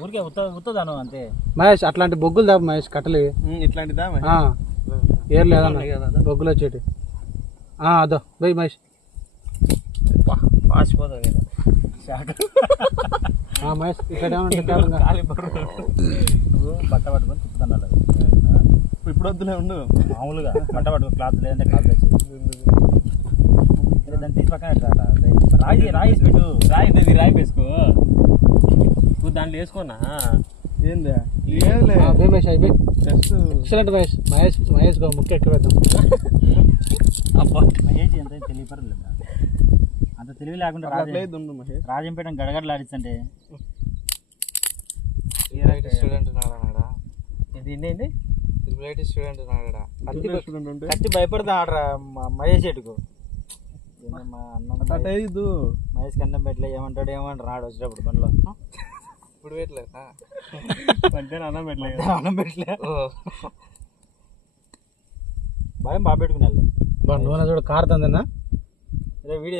ఊరికే ఉత్తదాను అంతే. మహేష్ అట్లాంటి బొగ్గులు దాపు మహేష్ కట్టలు ఇట్లాంటిదా ఏం లేదన్న బొగ్గులు వచ్చేటి అదో పోయి మహేష్ పాసిపోతుంది మహేష్ ఇక్కడ బట్ట పట్టుకొని తిప్పుతున్నారు. ఇప్పుడు వద్దులే ఉండు మామూలుగా బట్ట పట్టుకో క్లాత్ లేదంటే క్లాత్ తెచ్చి దాన్ని తీసి పక్కన రాయి పెట్టు. రాయి వేసుకో నువ్వు దాంట్లో వేసుకోనా ఏంది మహేష్ అయిపోయి ఎక్సలెంట్ మహేష్ ముఖ్య ఎక్కువ పెద్దాం. మహేష్ ఎంత తెలియపరలేదు అంత తెలివి లేకుండా రాజంపేట గడగడలాడిచ్చంటే స్టూడెంట్ ఇది స్టూడెంట్ కత్తి భయపడతా ఆడరా మహేష్ ఎటుకు మహేష్ కన్నం పెట్టలే ఏమంటాడు రాడు వచ్చేటప్పుడు బండ్లో ఇప్పుడు పెట్టలేదా అన్నం పెట్టలే భయం బాగా పెట్టుకుని చూడు కారుతుందన్నా వీడియో